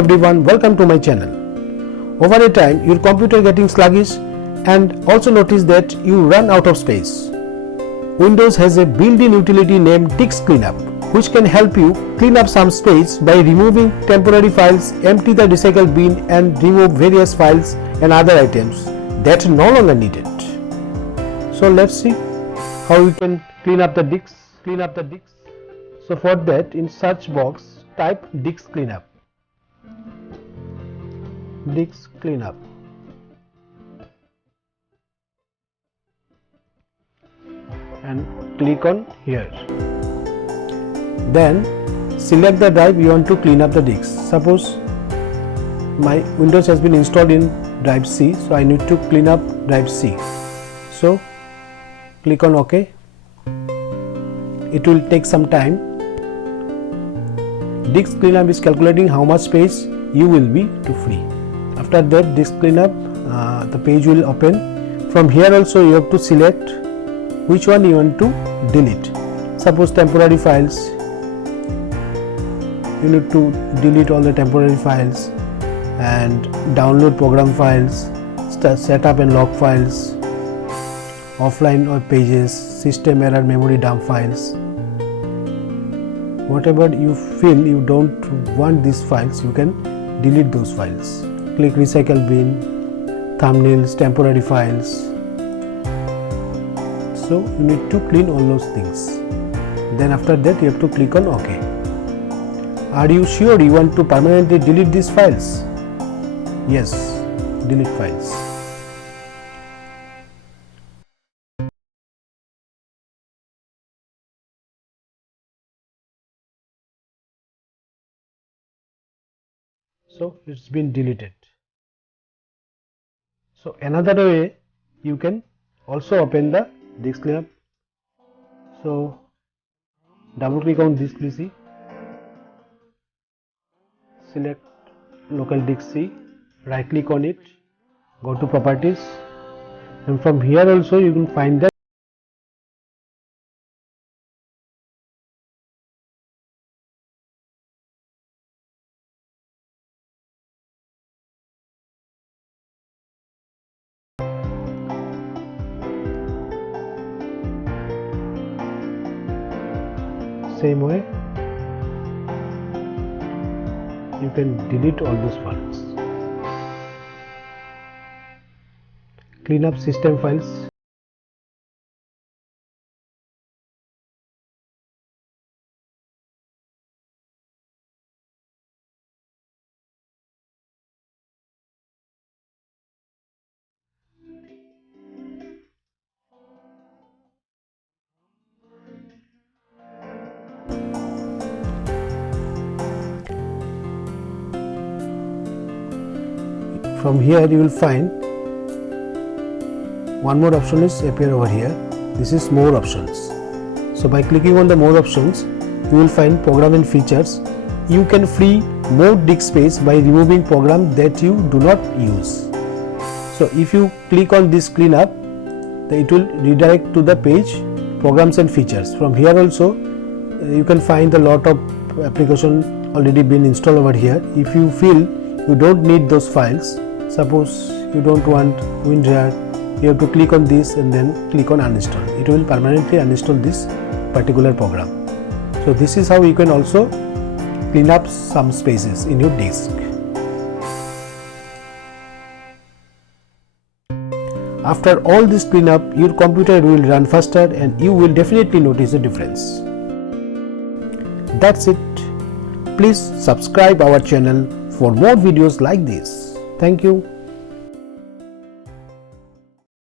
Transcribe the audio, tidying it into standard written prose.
everyone, welcome to my channel. Over a time your computer getting sluggish and also notice that you run out of space. Windows has a built-in utility named Disk Cleanup which can help you clean up some space by removing temporary files, empty the recycle bin and remove various files and other items that are no longer needed. So let's see how we can clean up the disks. So for that, in search box type Disk Cleanup. Disk Cleanup. And click on here. Then select the drive you want to clean up the disk. Suppose my Windows has been installed in drive C, so I need to clean up drive C. So click on OK. It will take some time. Disk Cleanup is calculating how much space you will be to free. After that, Disk Cleanup, the page will open. From here also you have to select which one you want to delete. Suppose temporary files, you need to delete all the temporary files and download program files, setup and log files, offline web pages, system error, memory dump files. Whatever you feel you don't want these files, you can delete those files. Click recycle bin, thumbnails, temporary files. So you need to clean all those things. Then after that you have to click on OK. Are you sure you want to permanently delete these files? Yes, delete files. So it's been deleted. So another way you can also open the Disk Cleanup. So double click on this PC, select local disk C, right click on it, go to properties, and from here also you can find that same way you can delete all those files. Clean up system files. From here you will find one more option is appear over here. This is more options. So by clicking on the more options, you will find program and features. You can free more disk space by removing program that you do not use. So if you click on this cleanup, it will redirect to the page programs and features. From here also you can find a lot of application already been installed over here. If you feel you don't need those files, suppose you don't want WinRAR, you have to click on this and then click on uninstall. It will permanently uninstall this particular program. So this is how you can also clean up some spaces in your disk. After all this cleanup, your computer will run faster and you will definitely notice the difference. That's it. Please subscribe our channel for more videos like this. Thank you.